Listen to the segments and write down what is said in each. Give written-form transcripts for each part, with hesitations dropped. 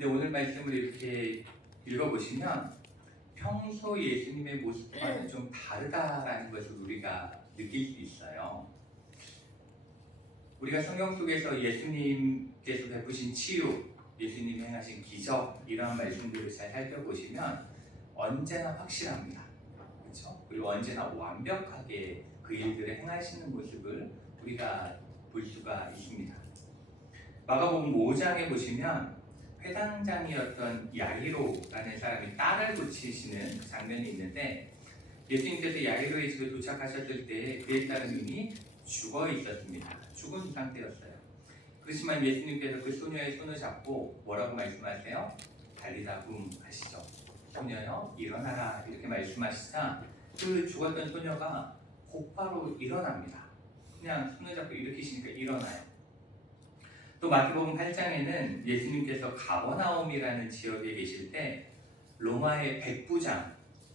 근데 오늘 말씀을 이렇게 읽어보시면 평소 예수님의 모습과는 좀 다르다라는 것을 우리가 느낄 수 있어요. 우리가 성경 속에서 예수님께서 베푸신 치유, 예수님이 행하신 기적 이런 말씀들을 잘 살펴보시면 언제나 확실합니다. 그렇죠? 그리고 언제나 완벽하게 그 일들을 행하시는 모습을 우리가 볼 수가 있습니다. 마가복음 5장에 보시면 회당장이었던 야이로라는 사람이 딸을 고치시는 그 장면이 있는데, 예수님께서 야이로의 집에 도착하셨을 때 그의 딸은 이미 죽어 있었습니다. 죽은 상태였어요. 그렇지만 예수님께서 그 소녀의 손을 잡고 뭐라고 말씀하세요? 달리다 붐 하시죠. 소녀여 일어나라 이렇게 말씀하시자 그 죽었던 소녀가 곧바로 일어납니다. 그냥 손을 잡고 일으키시니까 일어나요. 또 마태복음 8장에는 예수님께서 가버나움이라는 지역에 계실 때 로마의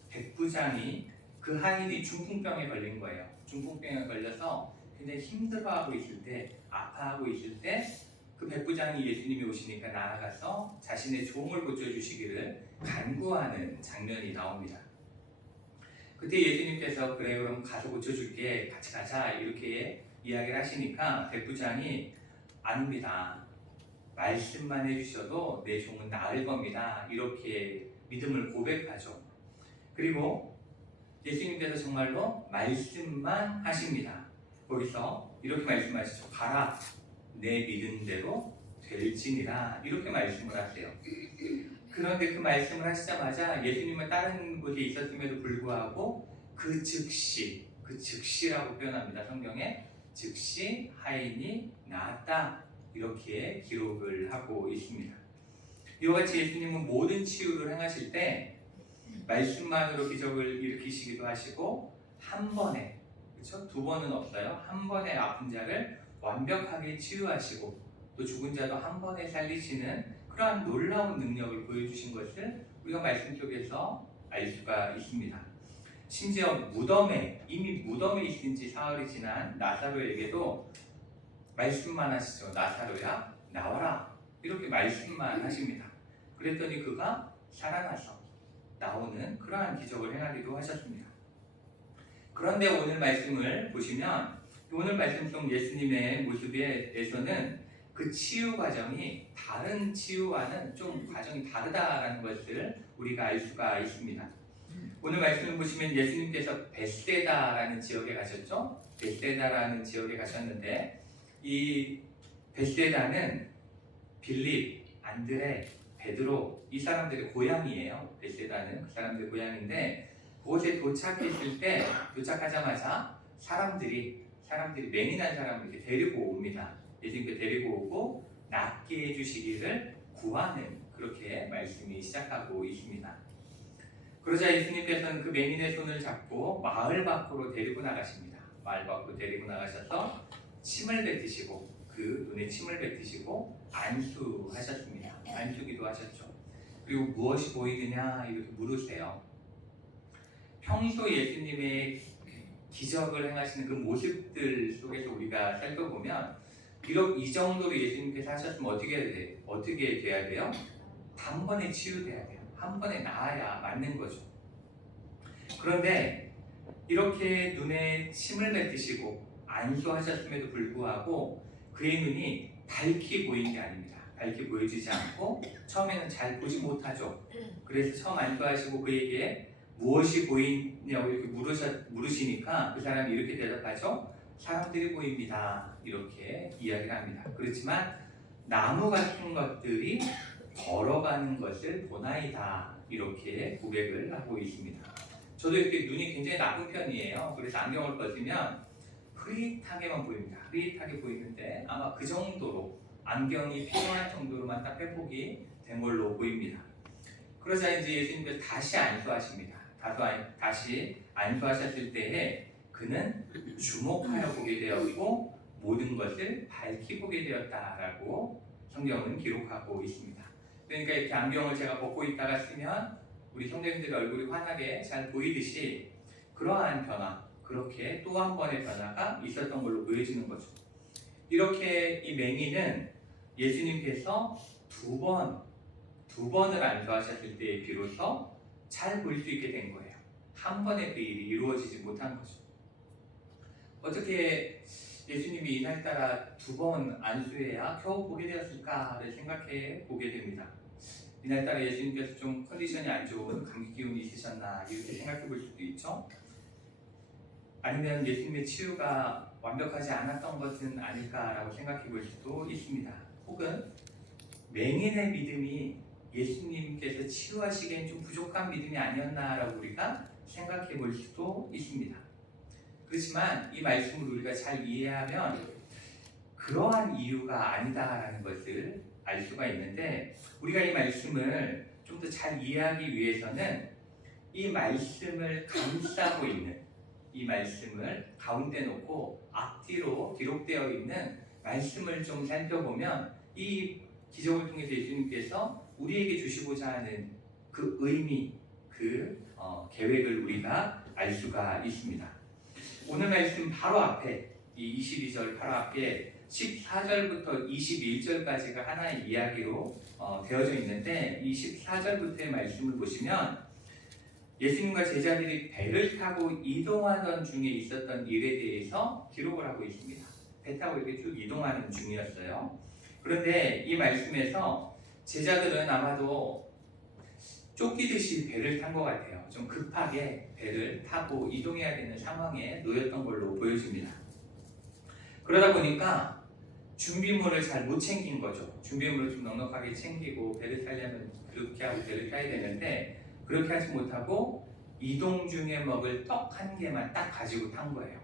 백부장이 그 하인이 중풍병에 걸린 거예요. 중풍병에 걸려서 굉장히 힘들어하고 있을 때, 아파하고 있을 때 그 백부장이 예수님이 오시니까 나아가서 자신의 종을 고쳐주시기를 간구하는 장면이 나옵니다. 그때 예수님께서 그래 그럼 가서 고쳐줄게, 같이 가자 이렇게 이야기를 하시니까 백부장이 아닙니다. 말씀만 해주셔도 내 종은 나을 겁니다. 이렇게 믿음을 고백하죠. 그리고 예수님께서 정말로 말씀만 하십니다. 거기서 이렇게 말씀하시죠. 가라, 내 믿음대로 될지니라 이렇게 말씀을 하세요. 그런데 그 말씀을 하시자마자 예수님은 다른 곳에 있었음에도 불구하고 그 즉시라고 표현합니다. 성경에 즉시 하인이 나았다 이렇게 기록을 하고 있습니다. 이와 같이 예수님은 모든 치유를 행하실 때 말씀만으로 기적을 일으키시기도 하시고 한 번에, 그렇죠? 두 번은 없어요. 한 번에 아픈 자를 완벽하게 치유하시고 또 죽은 자도 한 번에 살리시는 그러한 놀라운 능력을 보여주신 것을 우리가 말씀 속에서 알 수가 있습니다. 심지어 이미 무덤에 있은 지 사흘이 지난 나사로에게도 말씀만 하시죠. 나사로야 나와라 이렇게 말씀만 하십니다. 그랬더니 그가 살아나서 나오는 그러한 기적을 행하기도 하셨습니다. 그런데 오늘 말씀을 보시면 오늘 말씀 속 예수님의 모습에서는 그 치유 과정이 다른 치유와는 좀 과정이 다르다라는 것을 우리가 알 수가 있습니다. 오늘 말씀을 보시면 예수님께서 벳세다라는 지역에 가셨죠. 벳세다라는 지역에 가셨는데 이 벳세다는 빌립, 안드레, 베드로 이 사람들의 고향이에요. 벳세다는 그 사람들의 고향인데 그곳에 도착하자마자 사람들이 맹인한 사람을 이렇게 데리고 옵니다. 예수님께 데리고 오고 낫게 해주시기를 구하는 그렇게 말씀이 시작하고 있습니다. 그러자 예수님께서는 그 맹인의 손을 잡고 마을 밖으로 데리고 나가십니다. 마을 밖으로 데리고 나가셔서 침을 뱉으시고 그 눈에 침을 뱉으시고 안수하셨습니다. 안수기도 하셨죠. 그리고 무엇이 보이느냐 이렇게 물으세요. 평소 예수님의 기적을 행하시는 그 모습들 속에서 우리가 살펴보면 비록 이 정도로 예수님께서 하셨으면 어떻게 돼야 돼요? 단번에 치유돼야 돼요. 한 번에 나아야 맞는 거죠. 그런데 이렇게 눈에 침을 뱉으시고 안수하셨음에도 불구하고 그의 눈이 밝게 보이는 게 아닙니다. 밝게 보여지지 않고 처음에는 잘 보지 못하죠. 그래서 처음 안수하시고 그에게 무엇이 보이냐고 이렇게 물으시니까 그 사람이 이렇게 대답하죠. 사람들이 보입니다. 이렇게 이야기를 합니다. 그렇지만 나무 같은 것들이 걸어가는 것을 보나이다. 이렇게 고백을 하고 있습니다. 저도 이렇게 눈이 굉장히 나쁜 편이에요. 그래서 안경을 벗으면 흐릿하게만 보입니다. 흐릿하게 보이는데 아마 그 정도로 안경이 필요한 정도로만 딱 회복이 된 걸로 보입니다. 그러자 이제 예수님께서 다시 안수하십니다. 다시 안수하셨을 때에 그는 주목하여 보게 되었고 모든 것을 밝히 보게 되었다라고 성경은 기록하고 있습니다. 그러니까 이렇게 안경을 제가 벗고 있다가 쓰면 우리 성도님들의 얼굴이 환하게 잘 보이듯이 그러한 변화, 그렇게 또 한 번의 변화가 있었던 걸로 보여지는 거죠. 이렇게 이 맹인은 예수님께서 두 번 두 번을 안수하셨을 때 비로소 잘 볼 수 있게 된 거예요. 한 번에 그 일이 이루어지지 못한 거죠. 어떻게 예수님이 이날따라 두 번 안수해야 겨우 보게 되었을까를 생각해 보게 됩니다. 이날따라 예수님께서 좀 컨디션이 안 좋은 감기 기운이 있으셨나 이렇게 생각해 볼 수도 있죠. 아니면 예수님의 치유가 완벽하지 않았던 것은 아닐까라고 생각해 볼 수도 있습니다. 혹은 맹인의 믿음이 예수님께서 치유하시기엔 좀 부족한 믿음이 아니었나라고 우리가 생각해 볼 수도 있습니다. 그렇지만 이 말씀을 우리가 잘 이해하면 그러한 이유가 아니다라는 것을 알 수가 있는데, 우리가 이 말씀을 좀 더 잘 이해하기 위해서는 이 말씀을 감싸고 있는, 이 말씀을 가운데 놓고 앞뒤로 기록되어 있는 말씀을 좀 살펴보면 이 기적을 통해서 예수님께서 우리에게 주시고자 하는 그 의미, 그 계획을 우리가 알 수가 있습니다. 오늘 말씀 바로 앞에, 이 22절 바로 앞에 14절부터 21절까지가 하나의 이야기로 되어져 있는데, 이 14절부터의 말씀을 보시면 예수님과 제자들이 배를 타고 이동하던 중에 있었던 일에 대해서 기록을 하고 있습니다. 배 타고 이렇게 쭉 이동하는 중이었어요. 그런데 이 말씀에서 제자들은 아마도 쫓기듯이 배를 탄 것 같아요. 좀 급하게 배를 타고 이동해야 되는 상황에 놓였던 걸로 보여집니다. 그러다 보니까 준비물을 잘 못 챙긴 거죠. 준비물을 좀 넉넉하게 챙기고 배를 타려면 그렇게 하고 배를 타야 되는데, 그렇게 하지 못하고 이동 중에 먹을 떡 한 개만 딱 가지고 탄 거예요.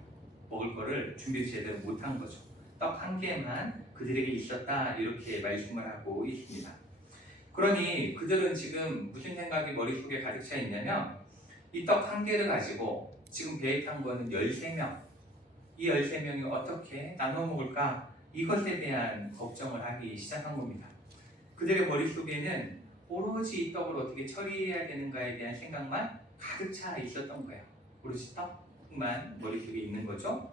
먹을 거를 준비를 제대로 못한 거죠. 떡 한 개만 그들에게 있었다, 이렇게 말씀을 하고 있습니다. 그러니 그들은 지금 무슨 생각이 머릿속에 가득 차 있냐면, 이 떡 한 개를 가지고 지금 배에 탄 거는 13명, 이 13명이 어떻게 나눠 먹을까, 이것에 대한 걱정을 하기 시작한 겁니다. 그들의 머릿속에는 오로지 이 떡을 어떻게 처리해야 되는가에 대한 생각만 가득 차 있었던 거예요. 오로지 떡만 머릿속에 있는 거죠.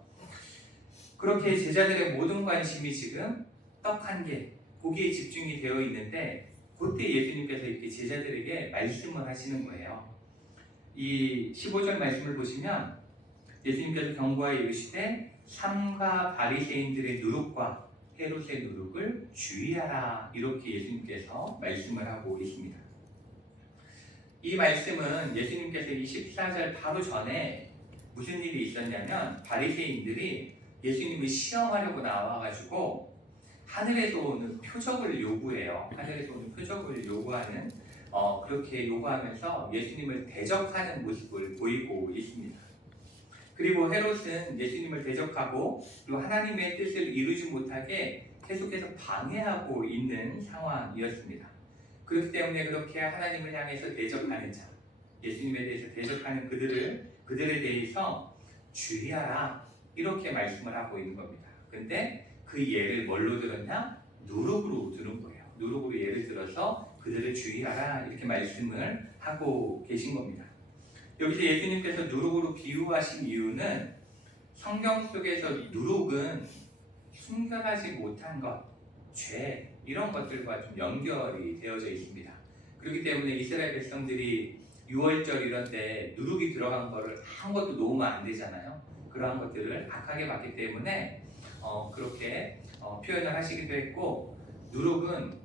그렇게 제자들의 모든 관심이 지금 떡 한 개, 거기에 집중이 되어 있는데, 그때 예수님께서 이렇게 제자들에게 말씀을 하시는 거예요. 이 15절 말씀을 보시면 예수님께서 경고하여 이르시되 삼가 바리새인들의 누룩과 헤롯의 누룩을 주의하라, 이렇게 예수님께서 말씀을 하고 있습니다. 이 말씀은 예수님께서 이 14절 바로 전에 무슨 일이 있었냐면, 바리새인들이 예수님을 시험하려고 나와가지고 하늘에서 오는 표적을 요구해요. 하늘에서 오는 표적을 요구하는, 그렇게 요구하면서 예수님을 대적하는 모습을 보이고 있습니다. 그리고 헤롯은 예수님을 대적하고 또 하나님의 뜻을 이루지 못하게 계속해서 방해하고 있는 상황이었습니다. 그렇기 때문에 그렇게 하나님을 향해서 대적하는 자, 예수님에 대해서 대적하는 그들에 대해서 주의하라, 이렇게 말씀을 하고 있는 겁니다. 근데 그 예를 뭘로 들었냐? 누룩으로 들은 거예요. 누룩으로 예를 들어서 그들을 주의하라, 이렇게 말씀을 하고 계신 겁니다. 여기서 예수님께서 누룩으로 비유하신 이유는, 성경 속에서 누룩은 숨겨가지 못한 것, 죄, 이런 것들과 좀 연결이 되어져 있습니다. 그렇기 때문에 이스라엘 백성들이 6월절 이런 때 누룩이 들어간 거를 아무것도 놓으면 안 되잖아요. 그러한 것들을 악하게 봤기 때문에 그렇게 표현을 하시기도 했고, 누룩은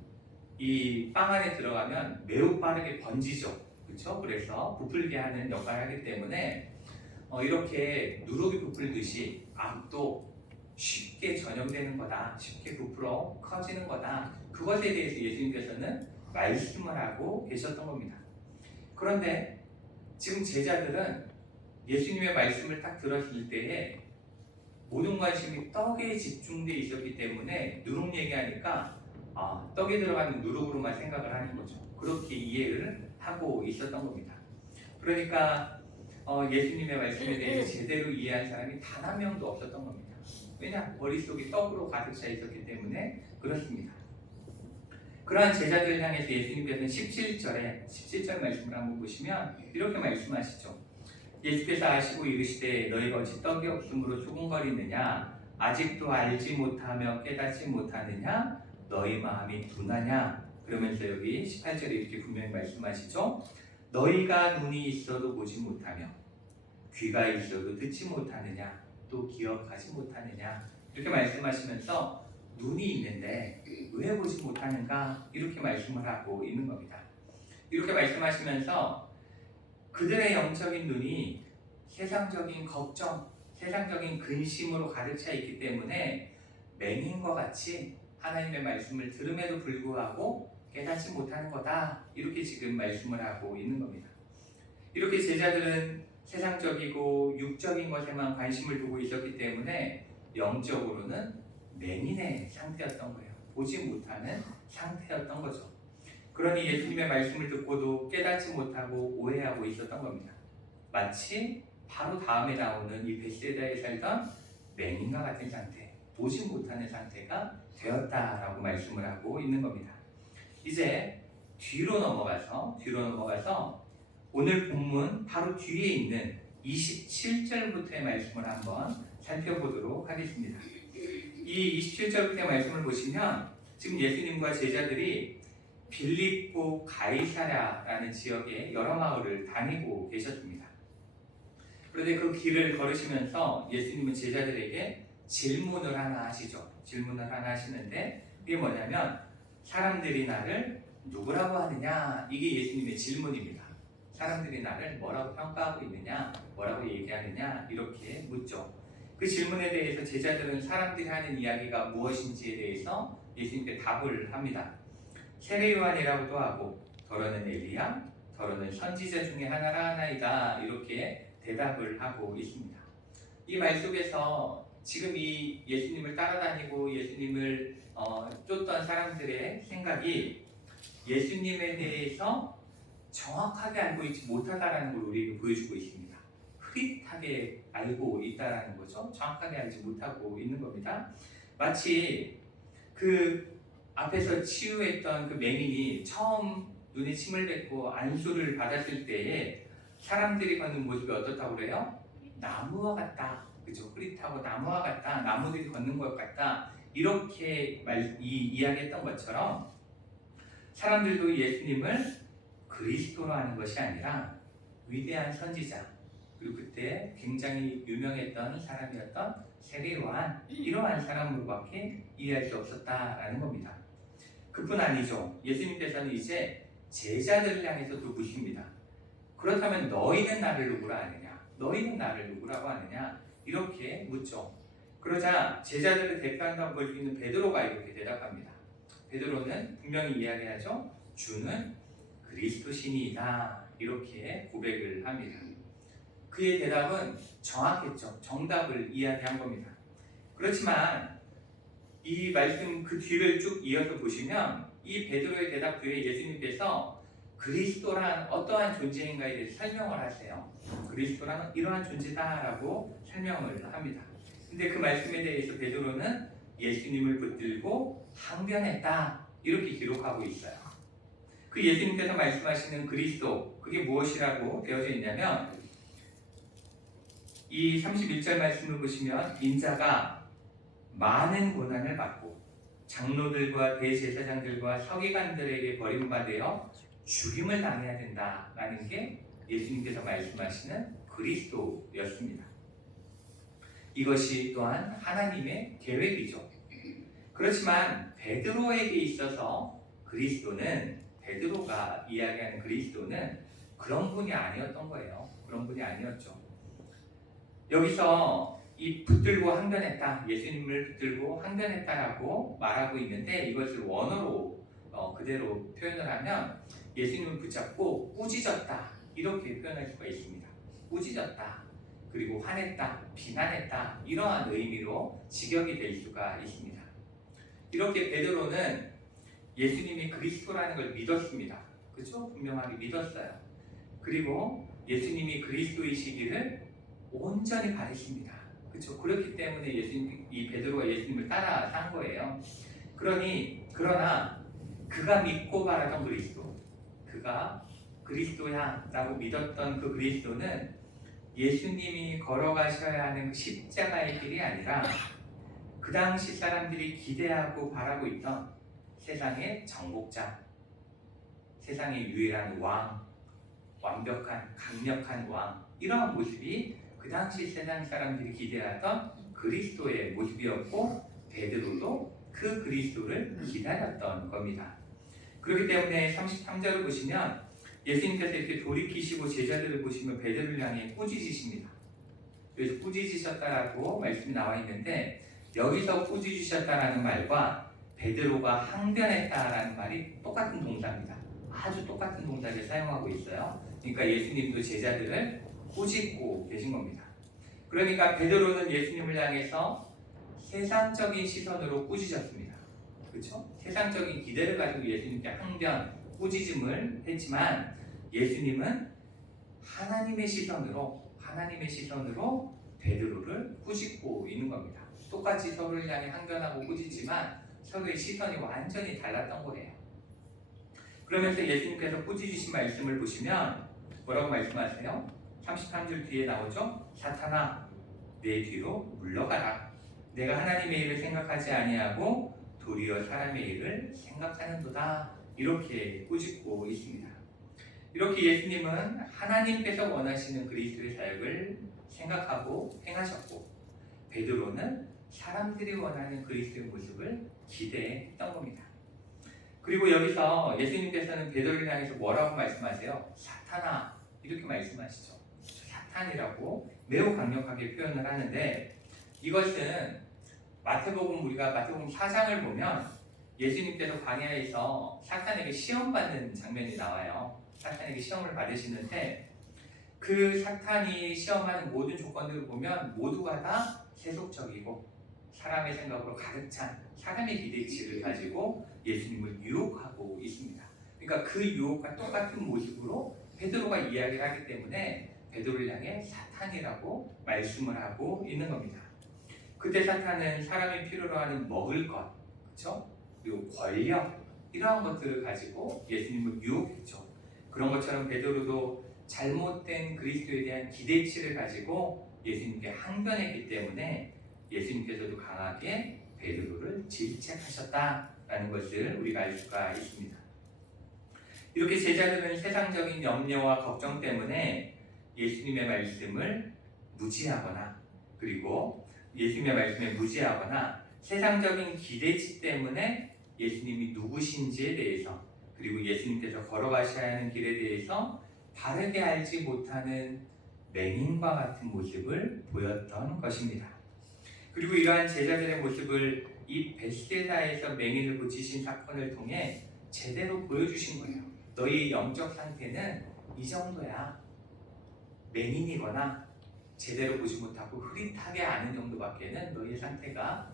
이 빵 안에 들어가면 매우 빠르게 번지죠. 그렇죠? 그래서 부풀게 하는 역할을 하기 때문에 이렇게 누룩이 부풀듯이 악도 쉽게 전염되는 거다, 쉽게 부풀어 커지는 거다, 그것에 대해서 예수님께서는 말씀을 하고 계셨던 겁니다. 그런데 지금 제자들은 예수님의 말씀을 딱 들었을 때에 모든 관심이 떡에 집중되어 있었기 때문에 누룩 얘기하니까 떡에 들어가는 누룩으로만 생각을 하는 거죠. 그렇게 이해를 하고 있었던 겁니다. 그러니까 예수님의 말씀에 대해서 제대로 이해한 사람이 단 한 명도 없었던 겁니다. 왜냐? 머릿속이 떡으로 가득 차 있었기 때문에 그렇습니다. 그러한 제자들을 향해서 예수님께서는 17절 말씀을 한번 보시면 이렇게 말씀하시죠. 예수께서 아시고 이르시되 너희가 어찌 떡이 없음으로 조금거리느냐? 아직도 알지 못하며 깨닫지 못하느냐? 너희 마음이 둔하냐? 그러면서 여기 18절에 이렇게 분명히 말씀하시죠. 너희가 눈이 있어도 보지 못하며 귀가 있어도 듣지 못하느냐 또 기억하지 못하느냐 이렇게 말씀하시면서 눈이 있는데 왜 보지 못하는가 이렇게 말씀을 하고 있는 겁니다. 이렇게 말씀하시면서 그들의 영적인 눈이 세상적인 걱정, 세상적인 근심으로 가득 차 있기 때문에 맹인과 같이 하나님의 말씀을 들음에도 불구하고 깨닫지 못하는 거다 이렇게 지금 말씀을 하고 있는 겁니다. 이렇게 제자들은 세상적이고 육적인 것에만 관심을 두고 있었기 때문에 영적으로는 맹인의 상태였던 거예요. 보지 못하는 상태였던 거죠. 그러니 예수님의 말씀을 듣고도 깨닫지 못하고 오해하고 있었던 겁니다. 마치 바로 다음에 나오는 이 베세다에 살던 맹인과 같은 상태, 보지 못하는 상태가 되었다라고 말씀을 하고 있는 겁니다. 이제 뒤로 넘어가서 오늘 본문 바로 뒤에 있는 27절부터의 말씀을 한번 살펴보도록 하겠습니다. 이 27절부터의 말씀을 보시면 지금 예수님과 제자들이 빌립보 가이사랴라는 지역의 여러 마을을 다니고 계셨습니다. 그런데 그 길을 걸으시면서 예수님은 제자들에게 질문을 하나 하시죠. 질문을 하나 하시는데 그게 뭐냐면 사람들이 나를 누구라고 하느냐 이게 예수님의 질문입니다. 사람들이 나를 뭐라고 평가하고 있느냐 뭐라고 얘기하느냐 이렇게 묻죠. 그 질문에 대해서 제자들은 사람들이 하는 이야기가 무엇인지에 대해서 예수님께 답을 합니다. 세례 요한이라고도 하고 더러는 엘리야 더러는 선지자 중에 하나이다 이렇게 대답을 하고 있습니다. 이 말 속에서 지금 이 예수님을 따라다니고 예수님을 쫓던 사람들의 생각이 예수님에 대해서 정확하게 알고 있지 못하다라는 걸 우리에게 보여주고 있습니다. 흐릿하게 알고 있다라는 거죠. 정확하게 알지 못하고 있는 겁니다. 마치 그 앞에서 치유했던 그 맹인이 처음 눈에 침을 뱉고 안수를 받았을 때에 사람들이 걷는 모습이 어떻다고 그래요? 나무와 같다. 그죠? 흐릿하고 나무와 같다. 나무들이 걷는 것 같다. 이렇게 이야기했던 것처럼 사람들도 예수님을 그리스도로 하는 것이 아니라 위대한 선지자 그리고 그때 굉장히 유명했던 사람이었던 세례 요한 이러한 사람으로밖에 이해할 수 없었다라는 겁니다. 그뿐 아니죠. 예수님께서는 이제 제자들을 향해서 또 묻습니다. 그렇다면 너희는 나를 누구라 하느냐? 너희는 나를 누구라고 하느냐? 이렇게 묻죠. 그러자 제자들을 대표한다고 볼 수 있는 베드로가 이렇게 대답합니다. 베드로는 분명히 이야기하죠. 주는 그리스도시니이다 이렇게 고백을 합니다. 그의 대답은 정확했죠. 정답을 이야기한 겁니다. 그렇지만 이 말씀 그 뒤를 쭉 이어서 보시면 이 베드로의 대답 뒤에 예수님께서 그리스도란 어떠한 존재인가에 대해서 설명을 하세요. 그리스도란 이러한 존재다라고 설명을 합니다. 근데 그 말씀에 대해서 베드로는 예수님을 붙들고 항변했다 이렇게 기록하고 있어요. 그 예수님께서 말씀하시는 그리스도 그게 무엇이라고 되어져 있냐면 이 31절 말씀을 보시면 인자가 많은 고난을 받고 장로들과 대제사장들과 서기관들에게 버림받아 죽임을 당해야 된다라는 게 예수님께서 말씀하시는 그리스도였습니다. 이것이 또한 하나님의 계획이죠. 그렇지만 베드로에게 있어서 그리스도는 베드로가 이야기하는 그리스도는 그런 분이 아니었던 거예요. 그런 분이 아니었죠. 여기서 이 붙들고 항변했다, 예수님을 붙들고 항변했다라고 말하고 있는데 이것을 원어로 그대로 표현을 하면 예수님을 붙잡고 꾸짖었다 이렇게 표현할 수가 있습니다. 꾸짖었다, 그리고 화냈다, 비난했다 이러한 의미로 직역이 될 수가 있습니다. 이렇게 베드로는 예수님이 그리스도라는 걸 믿었습니다. 그렇죠? 분명하게 믿었어요. 그리고 예수님이 그리스도이시기를 온전히 바랬습니다. 그렇죠? 그렇기 때문에 이 베드로가 예수님을 따라 산 거예요. 그러나 그가 믿고 바라던 그리스도, 그가 그리스도야 라고 믿었던 그 그리스도는 예수님이 걸어가셔야 하는 그 십자가의 길이 아니라 그 당시 사람들이 기대하고 바라고 있던 세상의 정복자, 세상의 유일한 왕, 완벽한 강력한 왕, 이러한 모습이 그 당시 세상 사람들이 기대하던 그리스도의 모습이었고 베드로도 그 그리스도를 기다렸던 겁니다. 그렇기 때문에 33절을 보시면 예수님께서 이렇게 돌이키시고 제자들을 보시면 베드로를 향해 꾸짖으십니다. 그래서 꾸짖으셨다라고 말씀이 나와 있는데 여기서 꾸짖으셨다라는 말과 베드로가 항변했다라는 말이 똑같은 동사입니다. 아주 똑같은 동사를 사용하고 있어요. 그러니까 예수님도 제자들을 꾸짖고 계신 겁니다. 그러니까 베드로는 예수님을 향해서 세상적인 시선으로 꾸짖었습니다. 그렇죠? 세상적인 기대를 가지고 예수님께 항변, 꾸짖음을 했지만 예수님은 하나님의 시선으로 베드로를 꾸짖고 있는 겁니다. 똑같이 서로를 향해 항변하고 꾸짖지만 서로의 시선이 완전히 달랐던 거예요. 그러면서 예수님께서 꾸짖으신 말씀을 보시면 뭐라고 말씀하세요? 33절 뒤에 나오죠? 사탄아, 내 뒤로 물러가라. 내가 하나님의 일을 생각하지 아니하고 도리어 사람의 일을 생각하는도다. 이렇게 꾸짖고 있습니다. 이렇게 예수님은 하나님께서 원하시는 그리스도의 사역을 생각하고 행하셨고 베드로는 사람들이 원하는 그리스도의 모습을 기대했던 겁니다. 그리고 여기서 예수님께서는 베드로를 향해서 뭐라고 말씀하세요? 사탄아, 이렇게 말씀하시죠. 사탄이라고 매우 강력하게 표현을 하는데 이것은 우리가 마태복음 4장을 보면 예수님께서 광야에서 사탄에게 시험받는 장면이 나와요. 사탄에게 시험을 받으시는데 그 사탄이 시험하는 모든 조건들을 보면 모두가 다 세속적이고 사람의 생각으로 가득 찬 사람의 기대치를 가지고 예수님을 유혹하고 있습니다. 그러니까 그 유혹과 똑같은 모습으로 베드로가 이야기를 하기 때문에 베드로를 향해 사탄이라고 말씀을 하고 있는 겁니다. 그때 사탄은 사람이 필요로 하는 먹을 것, 그렇죠? 그리고 권력 이러한 것들을 가지고 예수님을 유혹했죠. 그런 것처럼 베드로도 잘못된 그리스도에 대한 기대치를 가지고 예수님께 항변했기 때문에 예수님께서도 강하게 베드로를 질책하셨다라는 것을 우리가 알 수가 있습니다. 이렇게 제자들은 세상적인 염려와 걱정 때문에 예수님의 말씀을 무시하거나 그리고 예수님의 말씀에 무시하거나 세상적인 기대치 때문에 예수님이 누구신지에 대해서 그리고 예수님께서 걸어가셔야 하는 길에 대해서 바르게 알지 못하는 맹인과 같은 모습을 보였던 것입니다. 그리고 이러한 제자들의 모습을 이 베스데다에서 맹인을 고치신 사건을 통해 제대로 보여주신 거예요. 너희 영적 상태는 이 정도야. 맹인이거나 제대로 보지 못하고 흐릿하게 아는 정도밖에는 너희의 상태가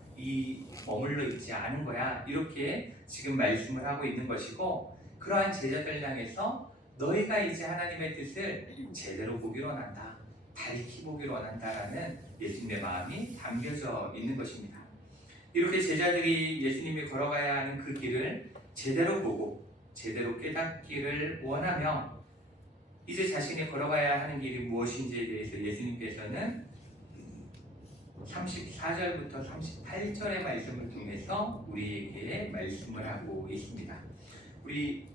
머물러 있지 않은 거야. 이렇게 지금 말씀을 하고 있는 것이고 그러한 제자들 향해서 너희가 이제 하나님의 뜻을 제대로 보기를 원한다. 밝히 보기를 원한다라는 예수님의 마음이 담겨져 있는 것입니다. 이렇게 제자들이 예수님이 걸어가야 하는 그 길을 제대로 보고 제대로 깨닫기를 원하며 이제 자신이 걸어가야 하는 길이 무엇인지에 대해서 예수님께서는 34절부터 38절의 말씀을 통해서 우리에게 말씀을 하고 있습니다. 우리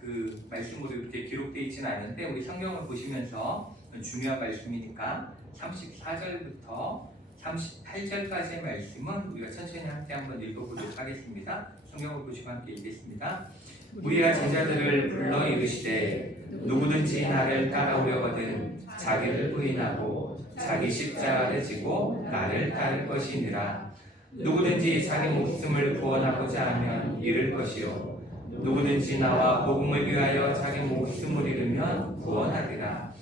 그 말씀으로 이렇게 기록되어 있지는 않은데 우리 성경을 보시면서 중요한 말씀이니까 34절부터 38절까지의 말씀은 우리가 천천히 함께 한번 읽어보도록 하겠습니다. 성경을 보시고 함께 읽겠습니다. 우리가 제자들을 불러 이르시되 누구든지 나를 따라오려거든 자기를 부인하고 자기 십자가를 지고 나를 따를 것이니라. 누구든지 자기 목숨을 구원하고자 하면 잃을 것이요 누구든지 나와 복음을 위하여 자기 목숨을 잃으면 구원하리라.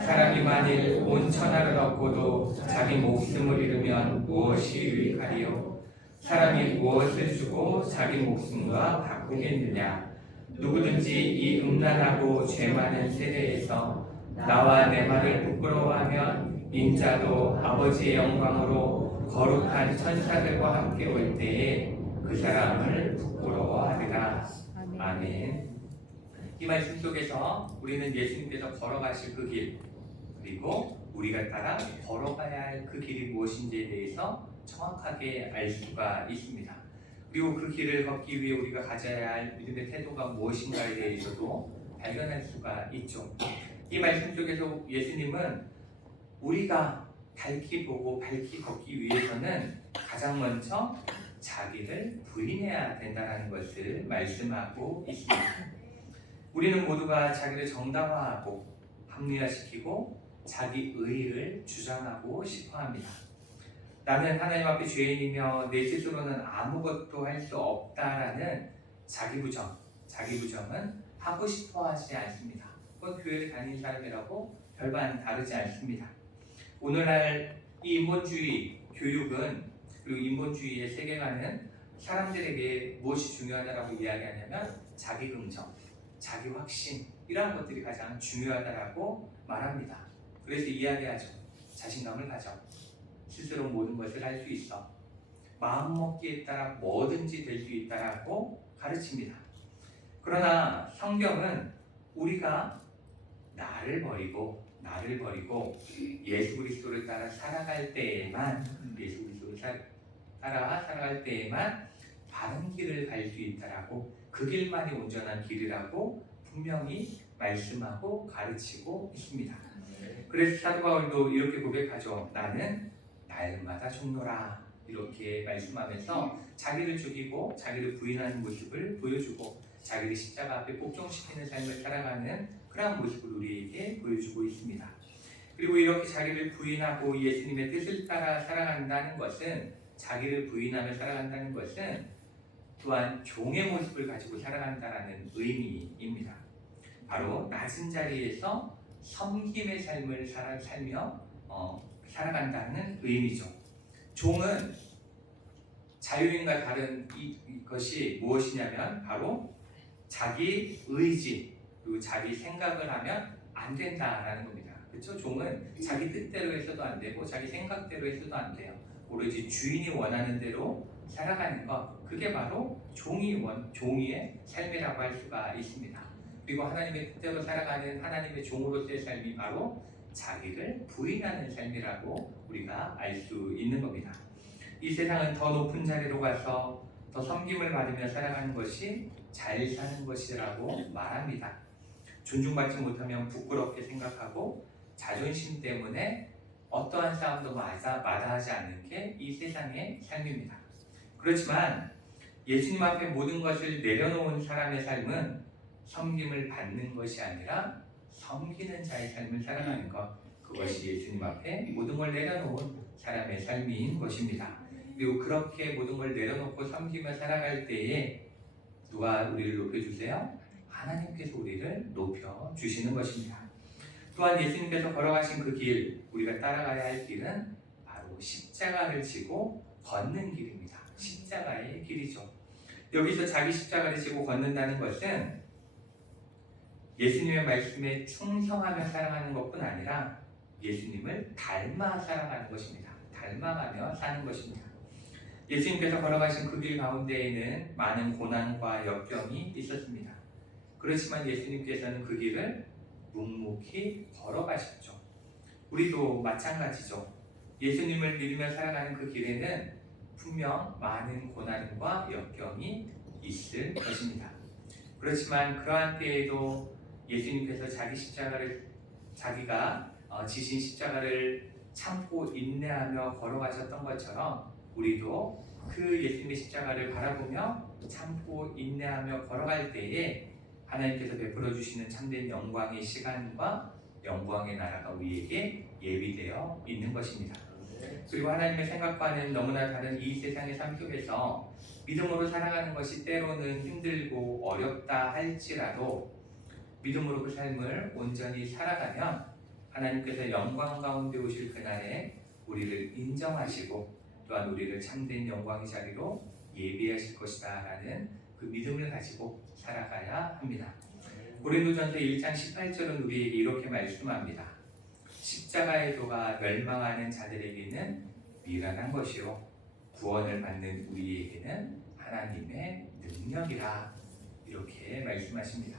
사람이 만일 온 천하를 얻고도 자기 목숨을 잃으면 무엇이 유익하리요? 사람이 무엇을 주고 자기 목숨과 바꾸겠느냐? 누구든지 이 음란하고 죄 많은 세대에서 나와 내 말을 부끄러워하면 인자도 아버지의 영광으로 거룩한 천사들과 함께 올 때에 그 사람을 부끄러워하리라. 아멘. 이 말씀 속에서 우리는 예수님께서 걸어가실 그 길 그리고 우리가 따라 걸어가야 할 그 길이 무엇인지에 대해서 정확하게 알 수가 있습니다. 그리고 그 길을 걷기 위해 우리가 가져야 할 믿음의 태도가 무엇인가에 대해서도 발견할 수가 있죠. 이 말씀 속에서 예수님은 우리가 밝히 보고 밝히 걷기 위해서는 가장 먼저 자기를 부인해야 된다는 것을 말씀하고 있습니다. 우리는 모두가 자기를 정당화하고 합리화시키고 자기 의의를 주장하고 싶어합니다. 나는 하나님 앞에 죄인이며 내 스스로는 아무것도 할 수 없다라는 자기부정은 하고 싶어하지 않습니다. 그건 교회를 다니는 사람이라고 별반 다르지 않습니다. 오늘날 이 인본주의 교육은 그리고 인본주의의 세계관은 사람들에게 무엇이 중요하다라고 이야기하냐면 자기 긍정, 자기 확신 이런 것들이 가장 중요하다라고 말합니다. 그래서 이야기하죠. 자신감을 가져. 스스로 모든 것을 할 수 있어. 마음먹기에 따라 뭐든지 될 수 있다라고 가르칩니다. 그러나 성경은 우리가 나를 버리고 예수 그리스도를 따라 살아갈 때에만 살아갈 때에만 바른 길을 갈 수 있다라고 그 길만이 온전한 길이라고 분명히 말씀하고 가르치고 있습니다. 그래서 사도 바울도 이렇게 고백하죠. 나는 날마다 죽노라 이렇게 말씀하면서 자기를 죽이고 자기를 부인하는 모습을 보여주고 자기를 십자가 앞에 복종시키는 삶을 살아가는 그러한 모습을 우리에게 보여주고 있습니다. 그리고 이렇게 자기를 부인하고 예수님의 뜻을 따라 살아간다는 것은 자기를 부인하며 살아간다는 것은 또한 종의 모습을 가지고 살아간다는 의미입니다. 바로 낮은 자리에서 섬김의 삶을 살며 살아간다는 의미죠. 종은 자유인과 다른 것이 무엇이냐면 바로 자기 의지 그리고 자기 생각을 하면 안 된다라는 겁니다. 그렇죠? 종은 자기 뜻대로 해서도 안 되고 자기 생각대로 해서도 안 돼요. 오로지 주인이 원하는 대로 살아가는 것, 그게 바로 종이의 삶이라고 할 수가 있습니다. 그리고 하나님의 뜻대로 살아가는 하나님의 종으로서의 삶이 바로 자기를 부인하는 삶이라고 우리가 알 수 있는 겁니다. 이 세상은 더 높은 자리로 가서 더 섬김을 받으며 살아가는 것이 잘 사는 것이라고 말합니다. 존중받지 못하면 부끄럽게 생각하고 자존심 때문에 어떠한 싸움도 마다하지 않는 게 이 세상의 삶입니다. 그렇지만 예수님 앞에 모든 것을 내려놓은 사람의 삶은 섬김을 받는 것이 아니라 섬기는 자의 삶을 살아가는 것, 그것이 예수님 앞에 모든 걸 내려놓은 사람의 삶인 것입니다. 그리고 그렇게 모든 걸 내려놓고 섬기며 살아갈 때에 누가 우리를 높여주세요? 하나님께서 우리를 높여주시는 것입니다. 또한 예수님께서 걸어가신 그 길, 우리가 따라가야 할 길은 바로 십자가를 지고 걷는 길입니다. 십자가의 길이죠. 여기서 자기 십자가를 지고 걷는다는 것은 예수님의 말씀에 충성하며 살아가는 것뿐 아니라 예수님을 닮아 살아가는 것입니다. 닮아가며 사는 것입니다. 예수님께서 걸어가신 그 길 가운데에는 많은 고난과 역경이 있었습니다. 그렇지만 예수님께서는 그 길을 묵묵히 걸어가셨죠. 우리도 마찬가지죠. 예수님을 믿으며 살아가는 그 길에는 분명 많은 고난과 역경이 있을 것입니다. 그렇지만 그러한 때에도 예수님께서 자기가 지신 십자가를 참고 인내하며 걸어가셨던 것처럼 우리도 그 예수님의 십자가를 바라보며 참고 인내하며 걸어갈 때에 하나님께서 베풀어 주시는 참된 영광의 시간과 영광의 나라가 우리에게 예비되어 있는 것입니다. 그리고 하나님의 생각과는 너무나 다른 이 세상의 삶 속에서 믿음으로 살아가는 것이 때로는 힘들고 어렵다 할지라도 믿음으로 그 삶을 온전히 살아가면 하나님께서 영광 가운데 오실 그날에 우리를 인정하시고 또한 우리를 참된 영광의 자리로 예비하실 것이다 라는 그 믿음을 가지고 살아가야 합니다. 고린도전서 1장 18절은 우리에게 이렇게 말씀합니다. 십자가의 도가 멸망하는 자들에게는 미련한 것이요 구원을 받는 우리에게는 하나님의 능력이라 이렇게 말씀하십니다.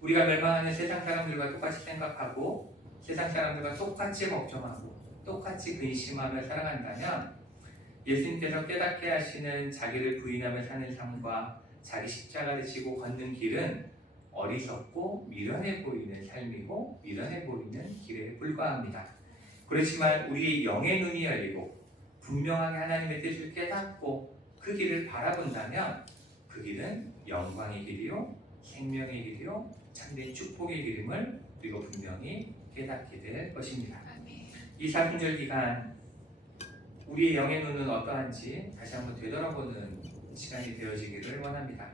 우리가 멸망하는 세상 사람들과 똑같이 생각하고 세상 사람들과 똑같이 걱정하고 똑같이 근심하며 살아간다면 예수님께서 깨닫게 하시는 자기를 부인하며 사는 삶과 자기 십자가를 지고 걷는 길은 어리석고 미련해 보이는 삶이고 미련해 보이는 길에 불과합니다. 그렇지만 우리의 영의 눈이 열리고 분명하게 하나님의 뜻을 깨닫고 그 길을 바라본다면 그 길은 영광의 길이요 생명의 길이요 참된 축복의 길임을 우리가 분명히 깨닫게 될 것입니다. 이 사순절 기간 우리의 영의 눈은 어떠한지 다시 한번 되돌아보는 시간이 되어지기를 원합니다.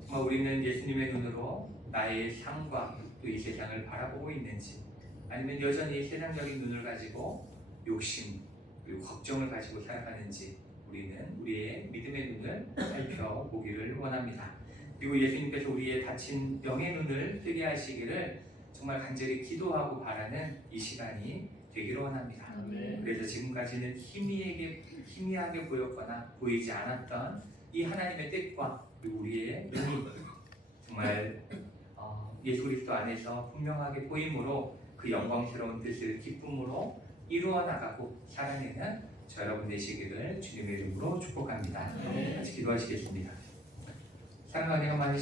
정말 우리는 예수님의 눈으로 나의 삶과 또 이 세상을 바라보고 있는지, 아니면 여전히 세상적인 눈을 가지고 욕심 그리고 걱정을 가지고 살아가는지 우리는 우리의 믿음의 눈을 살펴보기를 원합니다. 그리고 예수님께서 우리의 닫힌 영의 눈을 뜨게 하시기를 정말 간절히 기도하고 바라는 이 시간이 되기를 원합니다. 그래서 지금까지는 희미하게 보였거나 보이지 않았던 이 하나님의 뜻과 그리고 우리의 눈이 정말 예수 그리스도 안에서 분명하게 보임으로 그 영광스러운 뜻을 기쁨으로 이루어 나가고 살아내는 저 여러분 되시기를 주님의 이름으로 축복합니다. 같이 기도하시겠습니다. 사랑하는 은혜가 많으신